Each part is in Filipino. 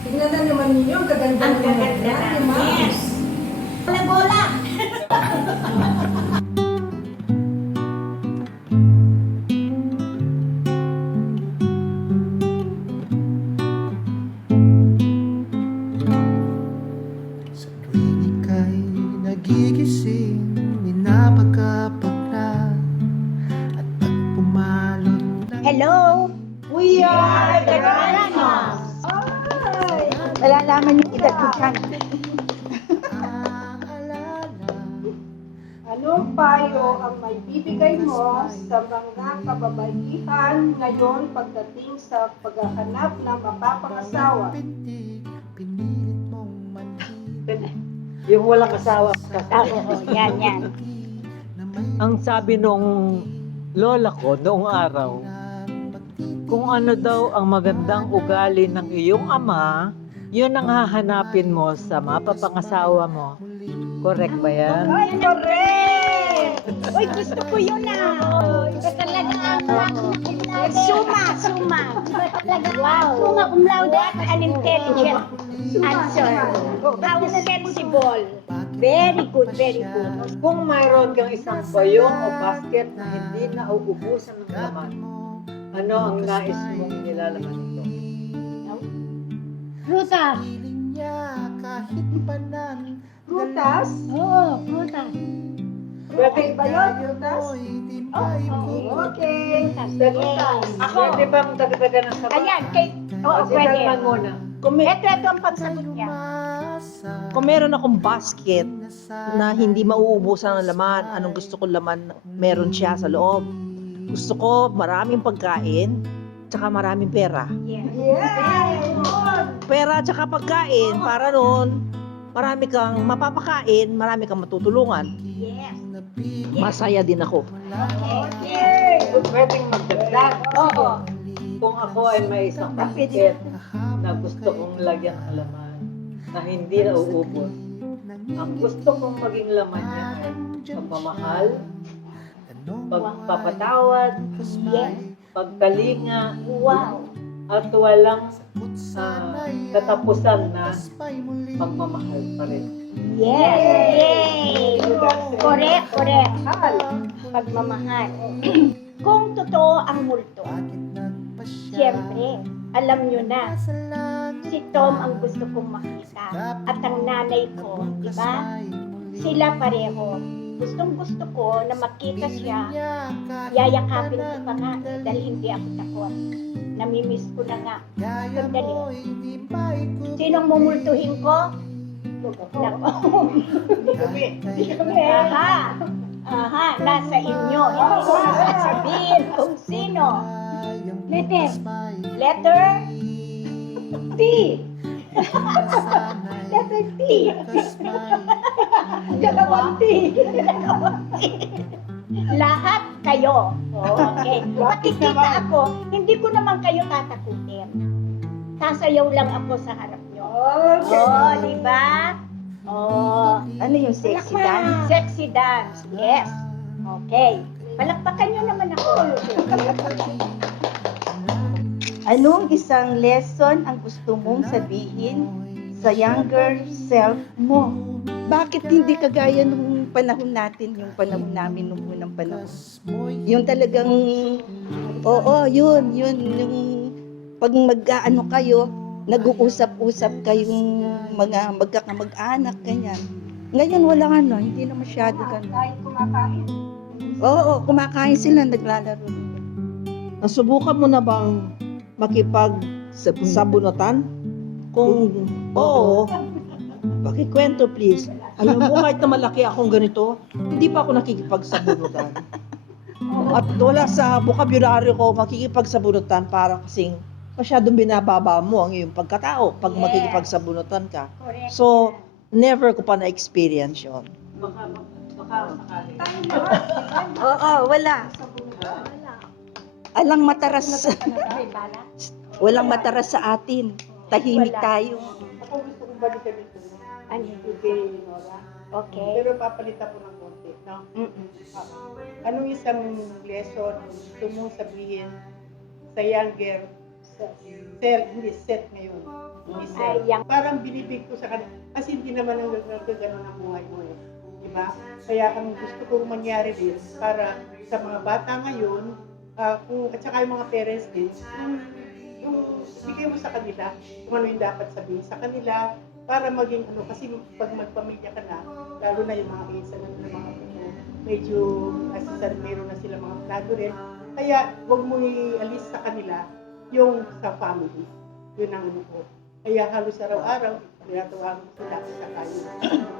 Tingnan na naman ninyo, ang kaganda Ang ng mga gaganda anak, na. di ba? Yes. Bola-bola. Sa tuwing ika'y nagigising, minabagabag na at pag pumalot na Hello. We are the Grandmas. Malalaman yung edad ko dyan. aalala. Anong payo ang may bibigay mo sa mga kababaihan ngayon pagdating sa paghahanap ng mapapangasawa? Pintig, pinilit mong manhid Yung walang asawa. Oo, yan. na may Ang sabi nung lola ko noong araw, kung ano daw ang magandang ugali ng iyong ama, yun ang hahanapin mo sa mapapangasawa mo. Correct ba yan? Ay, correct! Uy, gusto ko yun Iba talaga ang suma. Iba talaga. Wow. Suma cum laude. An intelligent answer. How sensible. Very good. Kung mayroon kang isang bayong o basket na hindi nauubusan ng laman, ano ang nais mong nilalaman ito? Prutas. piling niya kahit panan. Prutas? Oo, prutas. Pwede ba yun, prutas? Okay. Yes. Pwede ba mong dagdagan ng sabat? Ayan, oo, Si pwede. Salman muna. Ito ang pagsagot niya. Kung meron akong basket na hindi mauubusan ng laman, anong gusto kong laman, meron siya sa loob. Gusto ko maraming pagkain, tsaka maraming pera. Yes. Yeah! Pera tsaka pagkain, para noon, marami kang mapapakain, marami kang matutulungan. Yes. Masaya din ako. Okay. Pwedeng magdagdag. Oo. Kung ako ay may isang basket na gusto kong lagyan ng laman na hindi nauubos, ang gusto kong maging laman niya ay pagmamahal, pagpapatawad, Yes. pagkalinga, Wow. at walang katapusan na pagmamahal pa rin. Yes. Yay. Correct. Pagmamahal. Kung totoo ang multo, siyempre, alam nyo na, si Tom ang gusto kong makita. At ang nanay ko, di ba? Sila pareho. Gustong-gusto ko na makita siya. Yayakapin ko pa nga dahil hindi ako takot. Namimiss ko na nga. Sandali. Sinong mumultuhin ko? Nako. Hindi kami. Aha, nasa inyo. Hindi ko sasabihin kung sino. Letter T. Letter T. Dalawang T. Lahat kayo. Okay. Makikita ako, hindi ko naman kayo tatakutin. Sasayaw lang ako sa harap nyo. Oh, di ba? Oh. Ano yung sexy dance? Sexy dance. Yes. Okay. Palakpakan nyo naman ako. Anong isang lesson ang gusto mong sabihin sa younger self mo? Bakit hindi kagaya nung panahon natin, yung panahon namin nung unang panahon? Yung talagang, yun, yung pag mag-ano kayo, nag-uusap-usap kayong mga magkakamag-anak, ganyan. Ngayon wala hindi na masyado ganun. Kahit kumakain. Oo, kumakain sila, naglalaro. Nasubukan mo na bang makipag-sabunutan? Kung oo, pakikwento please. Alam mo, kahit na malaki akong ganito, hindi pa ako nakikipagsabunutan. At wala sa vocabulary ko makikipagsabunutan para kasing masyadong binababa mo ang iyong pagkatao pag Yes. makikipagsabunutan ka. Correct. So, never ko pa na-experience yun. Baka sakali. Oo, wala. Alang mataras. May bala? Walang mataras sa atin. Tahimik Wala. tayo. Ako gusto kong balikan ito. Ano? Kay Nora. Okay. Pero papalitan ko ng konti. No? Anong isang lesson ang gusto mong sabihin sa younger Hindi, set ngayon. Hindi Ay, set. yang- Parang binibig ko sa kanila. Kasi hindi naman ang gano'n ang buhay mo eh. Diba? Kaya ang gusto kong mangyari din para sa mga bata ngayon, at saka yung mga parents din, yung bigay mo sa kanila kung ano yung dapat sabihin sa kanila para maging ano, kasi pag magpamilya ka na, lalo na yung mga isa na ng mga ano, medyo meron na sila mga plano rin. Kaya huwag mo ialis sa kanila yung sa family. Yun ang ano ko. Kaya halos araw-araw, tinatawagan ko sila sa kayo.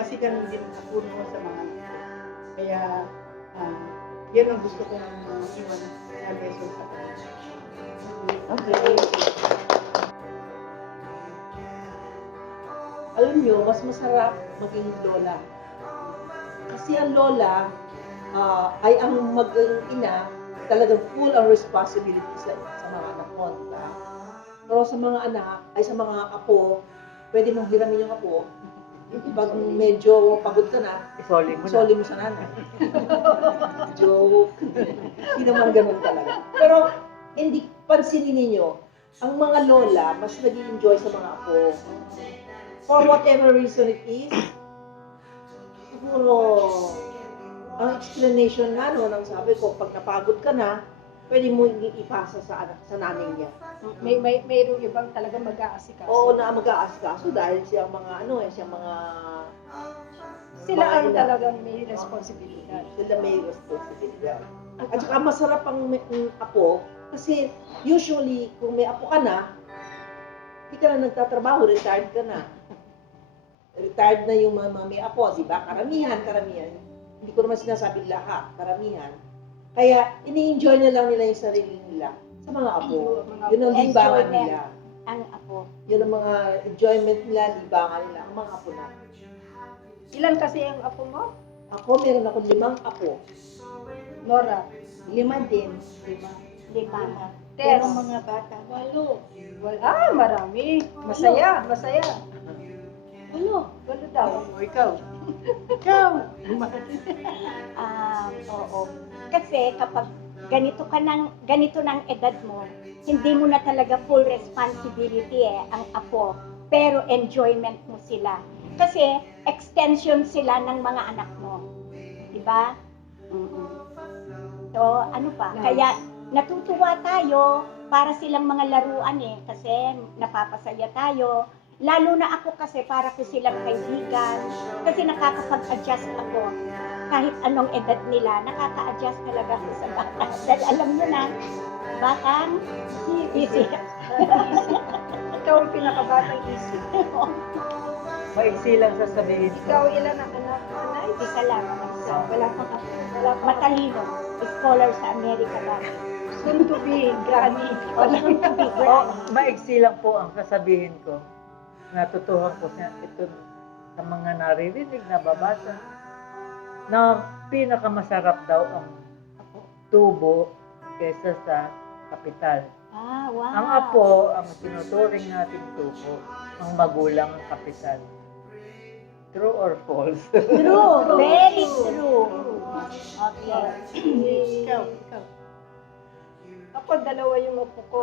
Kasi ganun din ang puno ko sa mga anak ko. Kaya yan ang gusto kong iwan na lesson sa kanila. Okay. Alam nyo, mas masarap maging lola. Kasi ang lola ay ang maging ina, talagang full ang responsibility sa mga anak mo, di ba? Pero sa mga anak, ay sa mga apo, pwede mong hiramin yung apo. Pag medyo pagod ka na, Isoli mo na. soli mo sa nanay. Joke. Hindi naman ganun talaga. Pero, hindi pansinin ninyo, ang mga lola, mas nag-enjoy sa mga apo. For whatever reason it is, siguro, ang explanation nga no, nang sabi ko, pag napagod ka na, pwede mo ipasa sa anak, sa nanay niya. Mayroong ibang talaga mag-aasikaso. Oo, na mag-aasikaso dahil siyang mga siyang mga Sila mga ang ina. talagang may responsibilidad. Sila may responsibilidad. At saka masarap ang may apo kasi usually kung may apo ka na, hindi ka na nagtatrabaho, retired ka na. Retired na yung mga may apo, di ba? Karamihan. Hindi ko naman sinasabing lahat, karamihan. Kaya ini-enjoy na lang nila yung sarili nila sa mga apo. Yun ang libangan Enjoyment. nila. Ang apo. Yun ang mga enjoyment nila, libangan nila, ang mga apo na. Ilan kasi ang apo mo? Ako, meron akong 5 apo. Nora. 5 din. 5. Lima. Pero Tess. mga bata, 8. Marami. Masaya. Walo. 8 daw. Ikaw. Ikaw. Oo. Kasi kapag ganito ng edad mo, hindi mo na talaga full responsibility ang apo, pero enjoyment mo sila. Kasi extension sila ng mga anak mo. Di ba? So, ano pa? Kaya natutuwa tayo para silang mga laruan kasi napapasaya tayo. Lalo na ako kasi para ko silang kaibigan. Kasi nakakapag-adjust ako. Kahit anong edad nila, nakaka-adjust talaga ako sa bata. Dahil alam nyo na, batang easy. Ikaw ang pinakabatang isip. Maiksi lang sasabihin ko. Ikaw ilan ang anak mo, Nay? Isa lang. Wala pa Matalino. Scholar sa Amerika ba? soon to be granny. Maiksi lang po ang sasabihin ko. Natutuhan ko ito sa mga naririnig, nababasa, na pinakamasarap daw ang tubo kaysa sa kapital. Wow. Ang apo, ang tinuturing nating tubo, ang magulang ang kapital. True or false? True. Very true. Okay. Ikaw. Ako, 2 yung apo ko.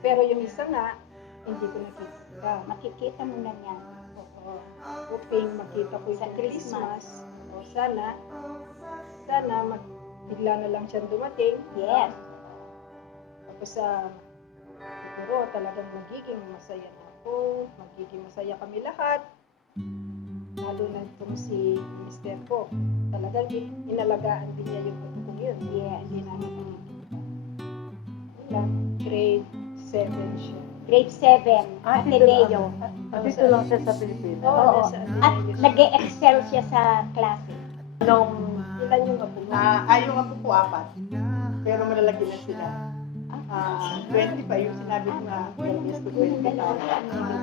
Pero yung isa nga, hindi ko nakikita. Makikita mo na yan. Hoping makita ko Sa sa Christmas. Christmas. O sana bigla na lang siyang dumating. Yes. Tapos siguro talagang magiging masaya na ako. Magiging masaya kami lahat. Lalo na itong si Mr. ko. Talagang inalagaan din niya yung apo kong yun. Yes. Hindi namin nakikita. Wala. Grade 7 siya. Grade 7. Ateneo. Dito lang siya sa Pilipinas. Oo. nasa At Ateneo siya. nag-e-excel siya sa klase. Ilan yung apo mo? Yung apo ko 4. Pero malalaki na sila. 20 pa yung sinabi ko nga. Yes to 20 tayo.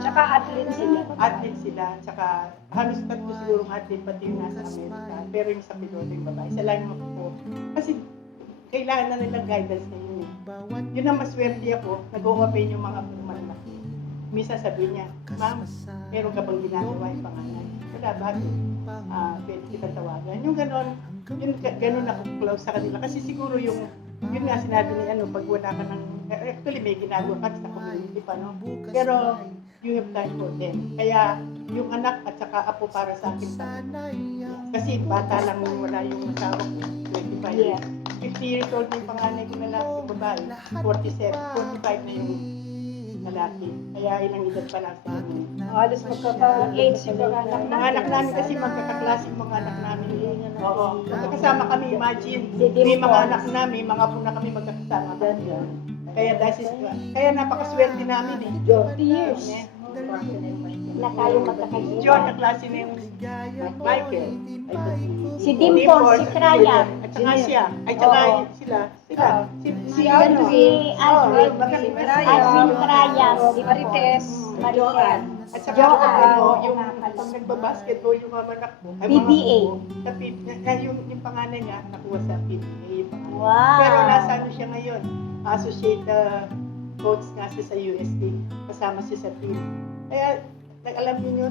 Tsaka athlete sila. Athlete sila. Tsaka halos 3 siguro athlete pati yung nasa Amerika. Pero yung sa piloto yung babae. Isa lang yung apo ko. Kasi kailangan na nilang guidance na yun. Yun ang maswerte ako. Nag-open yung mga malaki. Minsan sabi niya, Ma'am, meron ka bang ginagawa yung panganay? Wala, bakit? Pwede kita tawagan. Yung ganon ako close sa kanila. Kasi siguro yun nga sinabi ni pag wala ka ng Actually, may ginagawa ka sa community pa, no? Pero you have time for them. Kaya yung anak at saka apo para sa akin. Kasi bata lang wala yung asawa ko, 25. Yes. 50 years old na yung panganay ko na lalaki, babae. 47, 45 na yung lalaki. Kaya ilang edad pa lang sa inyo. Halos magkaka-age yung mga anak Mga anak namin kasi magkakaklase yung mga anak namin. Oo. Magkakasama kami, imagine. Didim May mga po. anak namin, mga apo na kami magkakasama. Kaya kaya napakaswerte namin eh. 50 years na tayo magkakaibigan. John, naklase na yung Michael. Si Dimples, si Traya, At saka siya. Ay, saka sila. Si ano? si Alvin, Alvin Alvin Traya, Si Marites, Marian, At saka Joanne. yung pag nagbabasketball yung mga anak ko. ay, PBA. Sa yung pangalan niya, nakuha sa PBA. Yung pangalan. Wow. Pero nasa ano siya ngayon? Associate coach nga siya sa USD. Kasama siya sa team. Kaya, alam niyo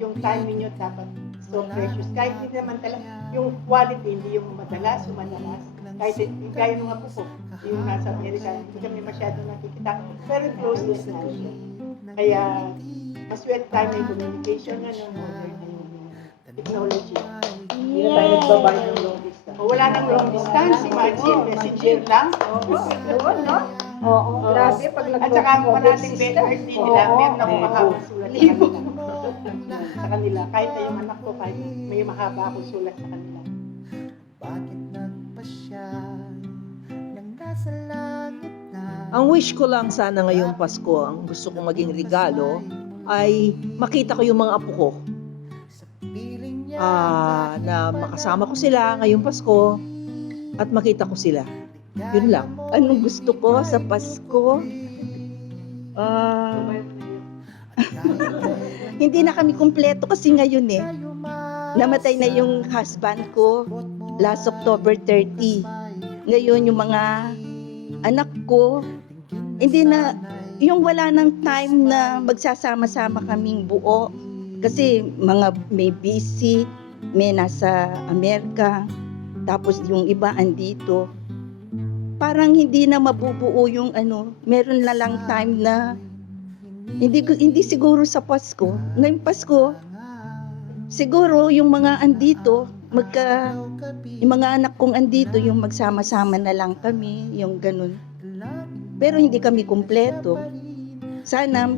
yung time niyo dapat so precious. Kahit hindi naman talaga, yung quality, hindi yung madalas, yung madalas. Kahit gaya nung apo ko, yung nasa Amerika, hindi kami masyadong nakikita. Pero closeness na siya. Kaya, maswerte tayo may communication nga ng modern na yung technology. Yes. O, wala nang long distance, imagine, messaging lang. Oo. Grabe, pag At saka ang parating birthday nila, Oo. meron akong mahabang sulat sa kanila. Sa kanila. Kahit na yung anak ko, kahit may mahaba akong sulat sa kanila. Bakit nagpasya nang nasa langit na Ang wish ko lang sana ngayong Pasko, ang gusto kong maging regalo, ay makita ko yung mga apo ko. piling niya Na makasama ko sila ngayong Pasko at makita ko sila. Yun lang. Anong gusto ko sa Pasko? Hindi na kami kumpleto kasi ngayon eh. Namatay na yung husband ko last October 30. Ngayon yung mga anak ko, hindi na, yung wala ng time na magsasama-sama kaming buo. Kasi mga may busy, may nasa Amerika, tapos yung iba andito. Parang hindi na mabubuo yung ano, meron na lang time na hindi siguro sa Pasko. Ngayong Pasko, siguro yung mga andito, yung mga anak kong andito, yung magsama-sama na lang kami, yung ganun. Pero hindi kami kumpleto. Sana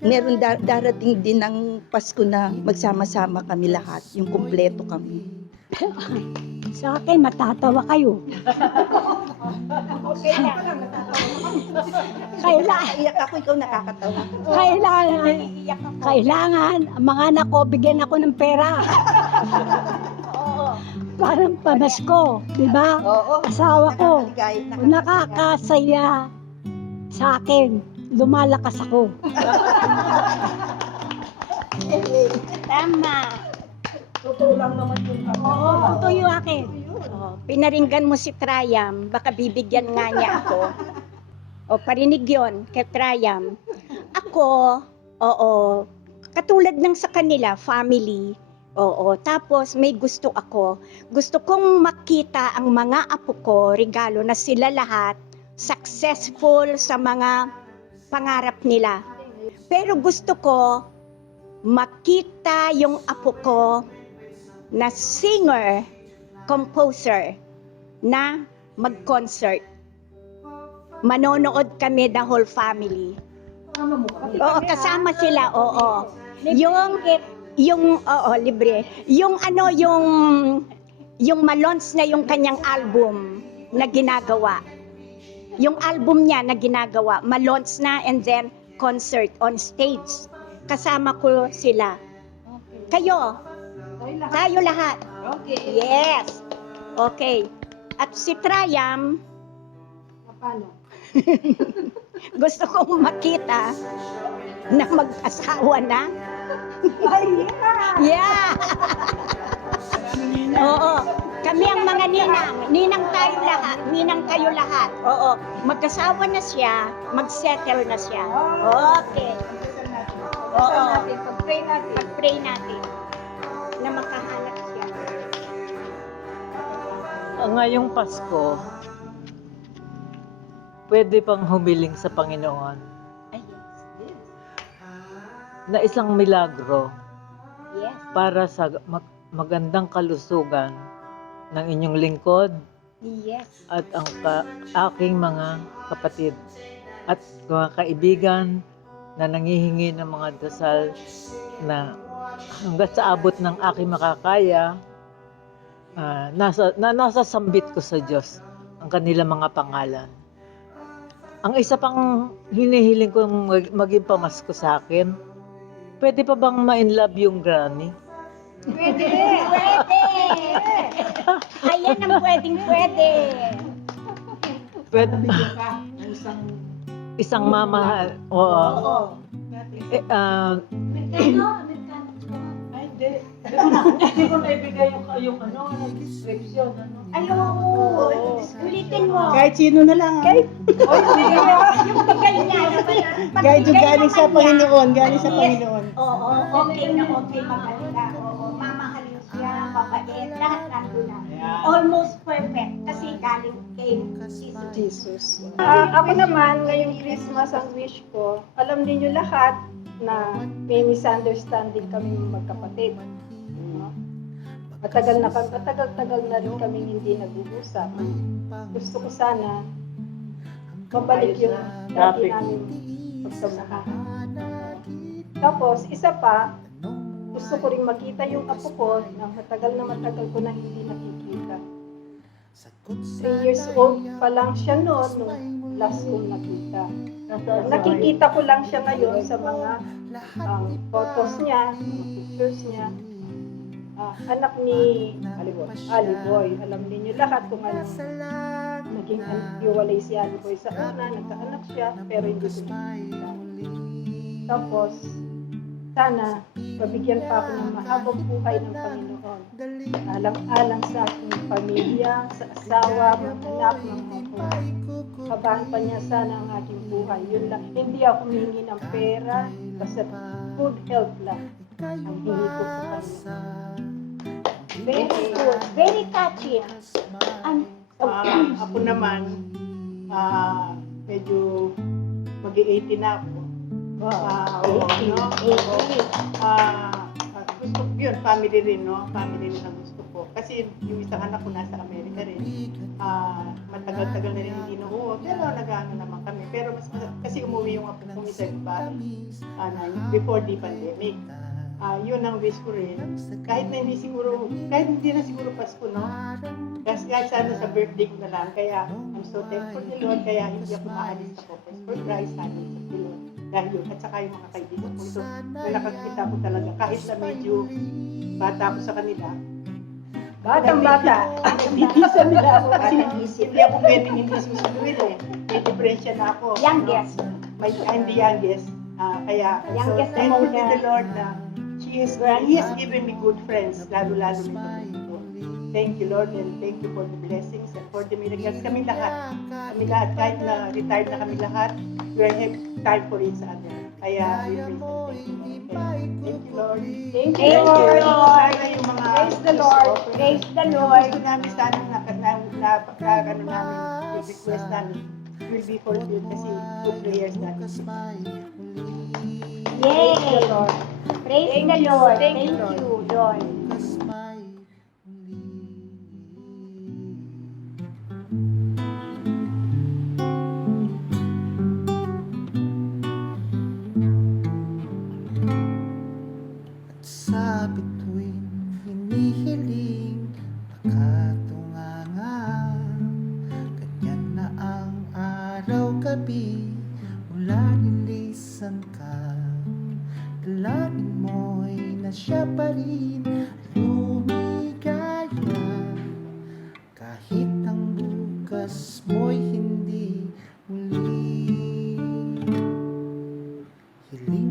meron darating din ng Pasko na magsama-sama kami lahat, yung kumpleto kami. Sa akin, matatawa kayo. Okay na. Kailangan, Iyak ako, ikaw nakakatawa. kailangan, ang mga anak ko, bigyan ako ng pera. Parang pamasko, di ba? Oo. Asawa ko, Nakakasaya. nakakasaya sa akin. Lumalakas ako. Tama. Totoo lang naman yung Oo, totoo yung akin. Pinaringgan mo si Triam, baka bibigyan nga niya ako. O, parinig yun kay Triam. Ako, oo, katulad ng sa kanila, family, oo. Tapos may gusto ako. Gusto kong makita ang mga apo ko, regalo na sila lahat, successful sa mga pangarap nila. Pero gusto ko makita yung apo ko na singer, composer, na mag-concert. Manonood kami, the whole family. Oo, kasama sila, oo. Oo, libre. Yung ma-launch na yung kanyang album na ginagawa. Yung album niya na ginagawa, ma-launch na and then concert on stage. Kasama ko sila. Kayo, tayo lahat. Okay. Yes. Okay. At si Triam, Paano? gusto kong makita na mag-asawa na. Yeah. Oo. Kami ang mga ninang. Ninang tayo lahat. Ninang kayo lahat. Oo. Mag-asawa na siya. Mag-settle na siya. Okay. Oo. Pag-pray natin. Pag-pray natin na makahanap siya. Ngayong Pasko, pwede pang humiling sa Panginoon Ay, yes. na isang milagro Yes. para sa magandang kalusugan ng inyong lingkod Yes. at ang aking mga kapatid at mga kaibigan na nangihingi ng mga dasal na hanggat sa abot ng aking makakaya, nasa sambit ko sa Diyos ang kanilang mga pangalan. Ang isa pang hinihiling kong maging pamasko sa akin, pwede pa bang ma-inlove yung granny? Pwede! Ayan ang pwedeng-pwede. Pwede, Bigyan ka ng isang mamahal. Oo. Oo. Eh, Ay, hindi ko naibigay yung description. Ay, oo. Ulitin mo. Kahit sino na lang. Yung bigay niya. Kahit yung galing sa Pagbigay naman niya. Panginoon, galing sa Yes. Panginoon. Oo, okay na okay, maganda. Oo, mamahalin siya, mabait, lahat nandun na. Almost perfect kasi galing kay Jesus. Jesus. Ako naman, ngayong Christmas, ang wish ko, alam niyo lahat na may misunderstanding kami magkapatid. No? Matagal-tagal na rin kami hindi nag-uusap. Gusto ko sana mabalik yung dati namin pagsamahan. Tapos, isa pa, gusto ko rin makita yung apo ko na matagal ko na hindi nakikita. 3 years old pa lang siya noon nung last kong nakita. Nakikita ko lang siya ngayon sa mga photos niya, mga pictures niya. Anak ni Aliboy. Alam niyo lahat kung ano. Naging hiwalay si Aliboy sa una, nagkaanak siya, pero hindi ko nakikita. Tapos, sana mabigyan pa ako ng mahabang buhay ng Panginoon. Alang-alang sa aking pamilya, sa asawa, mga anak, mga apo. Kabahan pa niya sana ang aking buhay. Yun lang. Hindi ako humingi ng pera, basta good health lang ang hingi ko sa kanya. Very good. Very touching. Ako naman, medyo mag-18 na ako. Oo, no? Gusto ko yun, family rin, no? Family rin ang gusto ko. Kasi yung isang anak ko nasa Amerika rin. Matagal-tagal na rin hindi nauwi. Pero nag-ano naman kami. Pero kasi umuwi yung apo kong isa iba before the pandemic. Yun ang wish ko rin. Kahit hindi na siguro Pasko, no? Kasi kahit sana sa birthday ko na lang. Kaya I'm so thankful ni Lord. Kaya hindi ako maalis sa focus for Christ. Sabi sa Lord. Dahil yun, at saka yung mga kaibigan ko. So, may nakakita ko talaga. Kahit na medyo bata ako sa kanila. Batang-bata. Nagtitisan nila ako kasi hindi ako pwedeng hindi susunduin eh. May diferensya na ako. Youngest. I'm the youngest. Kaya, Youngest thankful among to the- the Lord na He has given me good friends, lalo-lalo nito mundo. Thank you, Lord, and thank you for the blessings and for the miracles. Kami lahat, kahit na retired na kami lahat, we have time for each other. Kaya, we thank you, Lord. Thank you, Thank you, Lord. Lord. Sana yung mga Praise the Lord. Praise the Lord. gusto namin sana yung request namin will be fulfilled kasi good prayers natin. Yay! Praise the Lord. Praise Thank the you, Lord. thank Thank you, you, Lord. Sa bituin hinihiling makatunganga. Ganyan na ang araw-gabi, mula nilisan ka. Dalangin mo'y na siya pa rin lumigaya. Kahit ang bukas mo'y hindi muli. Hiling